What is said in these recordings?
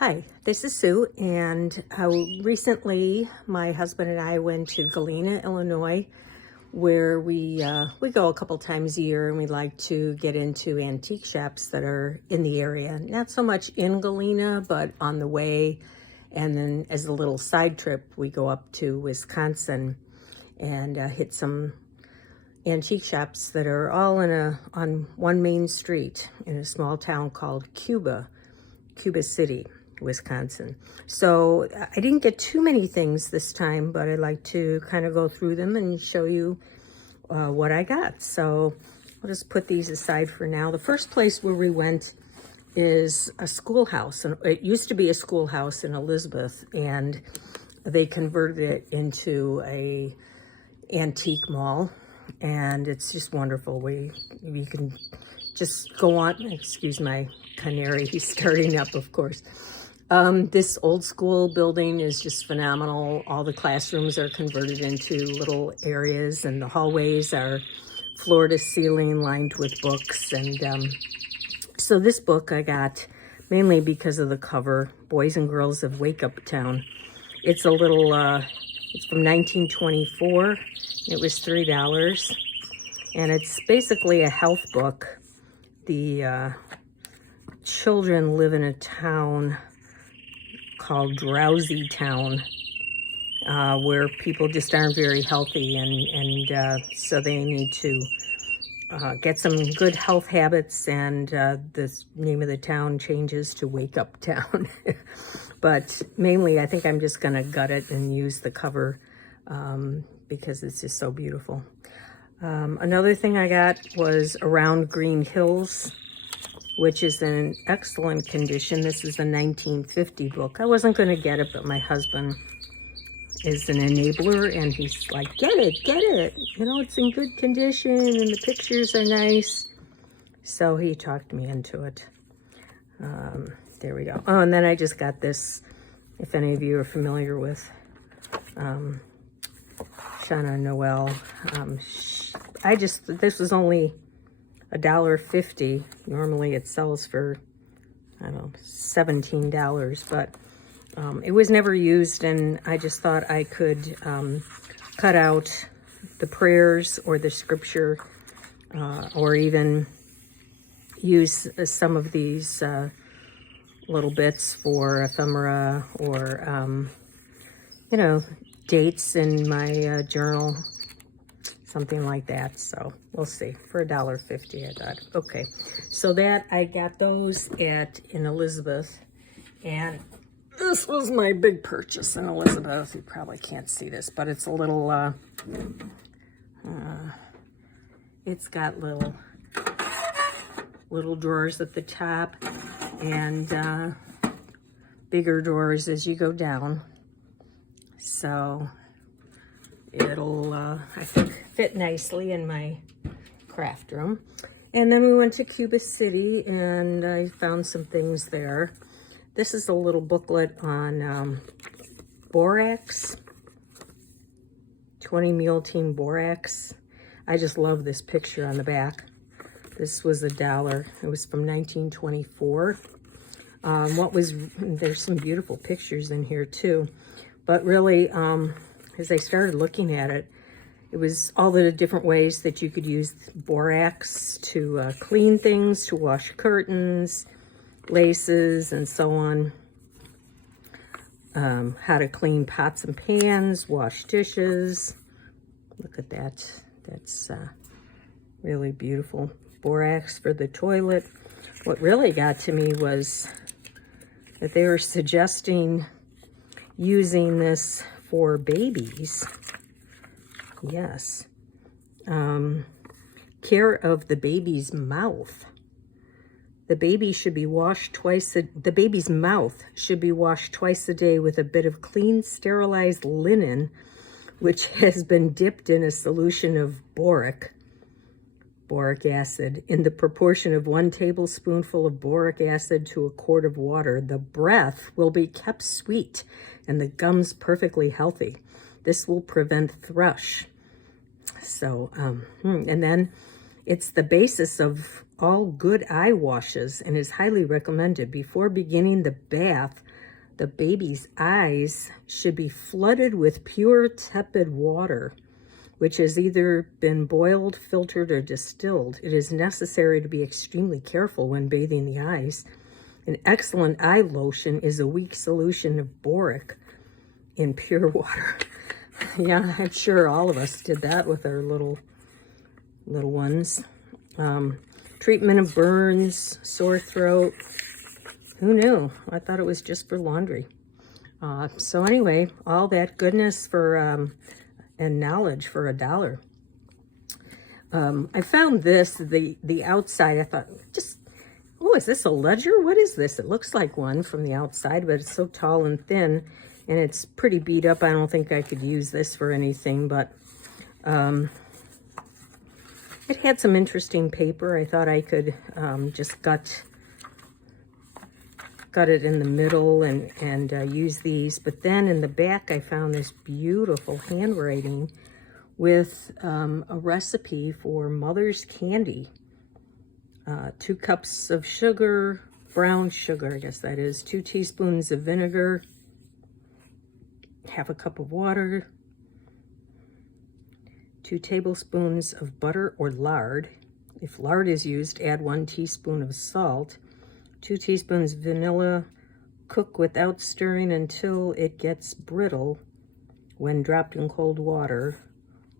Hi, this is Sue, and recently my husband and I went to Galena, Illinois, where we go a couple times a year, and we like to get into antique shops that are in the area. Not so much in Galena, but on the way, and then as a little side trip, we go up to Wisconsin and hit some antique shops that are all on one main street in a small town called Cuba City, Wisconsin. So I didn't get too many things this time, but I'd like to kind of go through them and show you what I got. So I'll just put these aside for now. The first place where we went is a schoolhouse. And it used to be a schoolhouse in Elizabeth, and they converted it into a antique mall, and it's just wonderful. You can just go on. Excuse my canary, he's starting up, of course. This old school building is just phenomenal. All the classrooms are converted into little areas, and the hallways are floor to ceiling lined with books. And so this book I got mainly because of the cover, Boys and Girls of Wake Up Town. It's a little, it's from 1924. It was $3. And it's basically a health book. The children live in a town called Drowsy Town, where people just aren't very healthy, and so they need to get some good health habits, and the name of the town changes to Wake Up Town. But mainly I think I'm just gonna gut it and use the cover because it's just so beautiful. Another thing I got was Around Green Hills, which is in excellent condition. This is a 1950 book. I wasn't going to get it, but my husband is an enabler, and he's like, get it. You know, it's in good condition, and the pictures are nice. So he talked me into it. There we go. Oh, and then I just got this, if any of you are familiar with Shana Noel. This was only $1.50. Normally it sells for, I don't know, $17, but it was never used, and I just thought I could cut out the prayers or the scripture, or even use some of these little bits for ephemera, or you know, dates in my journal, something like that. So we'll see. For $1.50, I thought, okay. So that I got those in Elizabeth, and this was my big purchase in Elizabeth. You probably can't see this, but it's a little it's got little drawers at the top, and bigger drawers as you go down. So it'll, I think, fit nicely in my craft room. And then we went to Cuba City, and I found some things there. This is a little booklet on borax, 20 Mule Team Borax. I just love this picture on the back. This was $1. It was from 1924. There's some beautiful pictures in here too. But really, as I started looking at it, it was all the different ways that you could use borax to clean things, to wash curtains, laces, and so on. How to clean pots and pans, wash dishes. Look at that. That's really beautiful. Borax for the toilet. What really got to me was that they were suggesting using this for babies. Yes. Care of the baby's mouth. The baby's mouth should be washed twice a day with a bit of clean, sterilized linen, which has been dipped in a solution of boric acid in the proportion of 1 tablespoonful of boric acid to a quart of water. The breath will be kept sweet and the gums perfectly healthy. This will prevent thrush. So, and then it's the basis of all good eye washes and is highly recommended. Before beginning the bath, the baby's eyes should be flooded with pure tepid water, which has either been boiled, filtered, or distilled. It is necessary to be extremely careful when bathing the eyes. An excellent eye lotion is a weak solution of boric in pure water. Yeah, I'm sure all of us did that with our little ones. Treatment of burns, sore throat. Who knew? I thought it was just for laundry. So anyway, all that goodness for and knowledge for $1. I found this, the outside. I thought, oh, is this a ledger? What is this? It looks like one from the outside, but it's so tall and thin, and it's pretty beat up. I don't think I could use this for anything, but it had some interesting paper. I thought I could just gut it in the middle and use these. But then in the back, I found this beautiful handwriting with a recipe for mother's candy. 2 cups of sugar, brown sugar, I guess that is, 2 teaspoons of vinegar, half a cup of water, 2 tablespoons of butter or lard. If lard is used, add 1 teaspoon of salt, 2 teaspoons vanilla. Cook without stirring until it gets brittle. When dropped in cold water,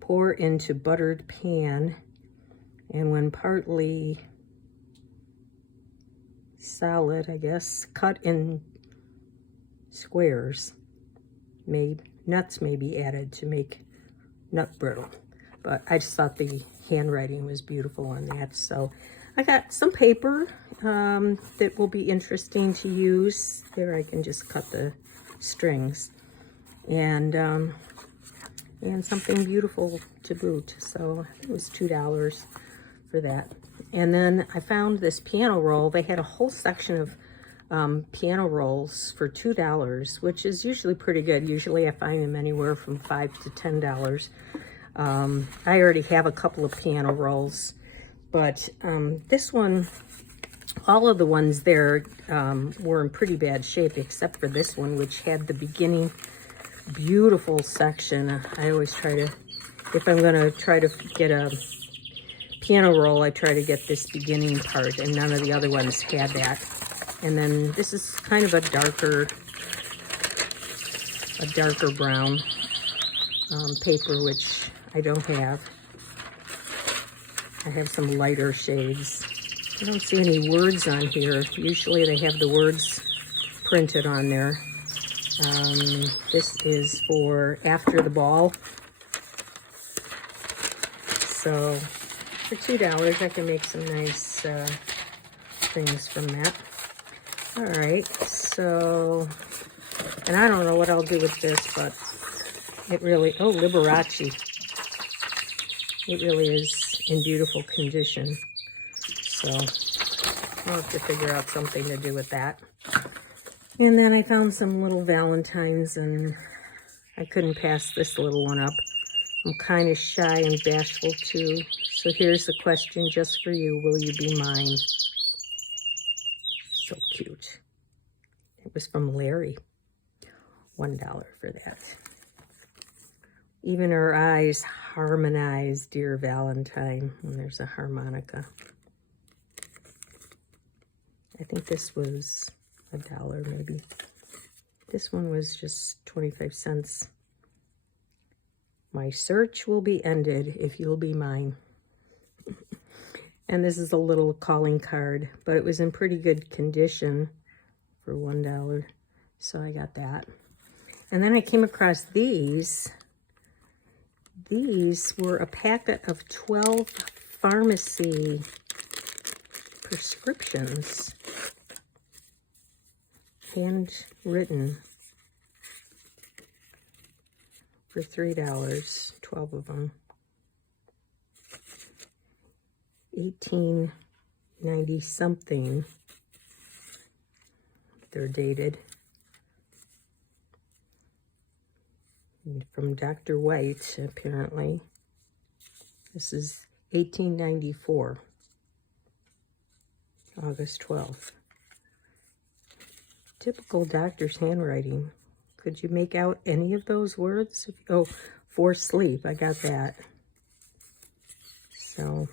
pour into buttered pan, and when partly solid, I guess, cut in squares. Nuts may be added to make nut brittle, but I just thought the handwriting was beautiful on that. So I got some paper that will be interesting to use. There, I can just cut the strings, and something beautiful to boot. So it was $2 for that. And then I found this piano roll. They had a whole section of piano rolls for $2, which is usually pretty good. Usually I find them anywhere from $5 to $10. I already have a couple of piano rolls, but this one, all of the ones there were in pretty bad shape, except for this one, which had the beginning beautiful section. I always try to, if I'm going to try to get a piano roll, I try to get this beginning part, and none of the other ones had that. And then this is kind of a darker brown paper, which I don't have. I have some lighter shades. I don't see any words on here. Usually they have the words printed on there. This is for after the ball. So for $2, I can make some nice things from that. All right, so, and I don't know what I'll do with this, but it really, oh, Liberace. It really is in beautiful condition. So I'll have to figure out something to do with that. And then I found some little Valentines, and I couldn't pass this little one up. I'm kind of shy and bashful too. So here's the question just for you. Will you be mine? So cute. It was from Larry. $1 for that. Even her eyes harmonize, dear Valentine. And there's a harmonica. I think this was $1 maybe. This one was just 25 cents. My search will be ended if you'll be mine. And this is a little calling card, but it was in pretty good condition for $1. So I got that. And then I came across these. These were a packet of 12 pharmacy prescriptions. Handwritten. For $3, 12 of them. 1890 something. They're dated. From Dr. White, apparently. This is 1894. August 12th. Typical doctor's handwriting. Could you make out any of those words? Oh, for sleep. I got that. So,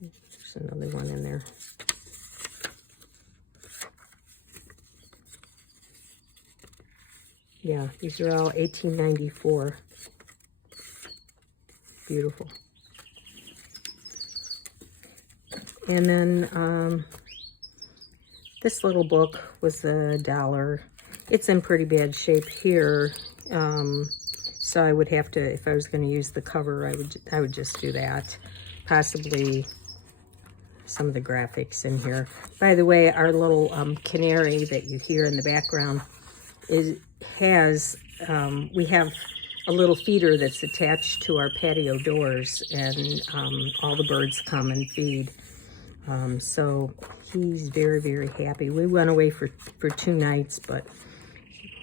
there's another one in there. Yeah, these are all 1894. Beautiful. And then this little book was $1. It's in pretty bad shape here, so I would have to, if I was going to use the cover, I would just do that. Possibly some of the graphics in here. By the way, our little canary that you hear in the background we have a little feeder that's attached to our patio doors, and all the birds come and feed. So he's very, very happy. We went away for 2 nights, but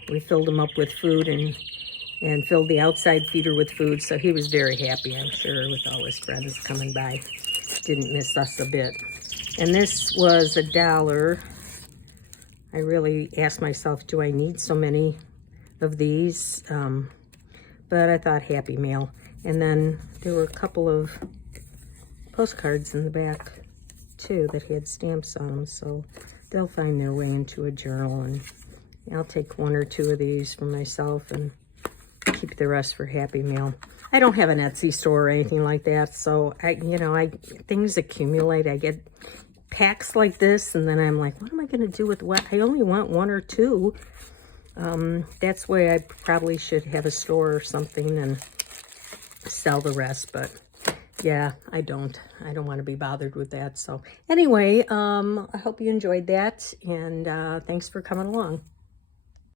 we filled him up with food and filled the outside feeder with food. So he was very happy, I'm sure, with all his friends coming by. Didn't miss us a bit. And this was $1. I really asked myself, do I need so many of these? But I thought Happy Mail. And then there were a couple of postcards in the back too that had stamps on them, so they'll find their way into a journal, and I'll take 1 or 2 of these for myself and keep the rest for Happy Mail. I don't have an Etsy store or anything like that, so things accumulate. I get packs like this, and then I'm like, what am I going to do with what? I only want 1 or 2. That's why I probably should have a store or something and sell the rest, but yeah, I don't want to be bothered with that. So anyway, I hope you enjoyed that, and thanks for coming along.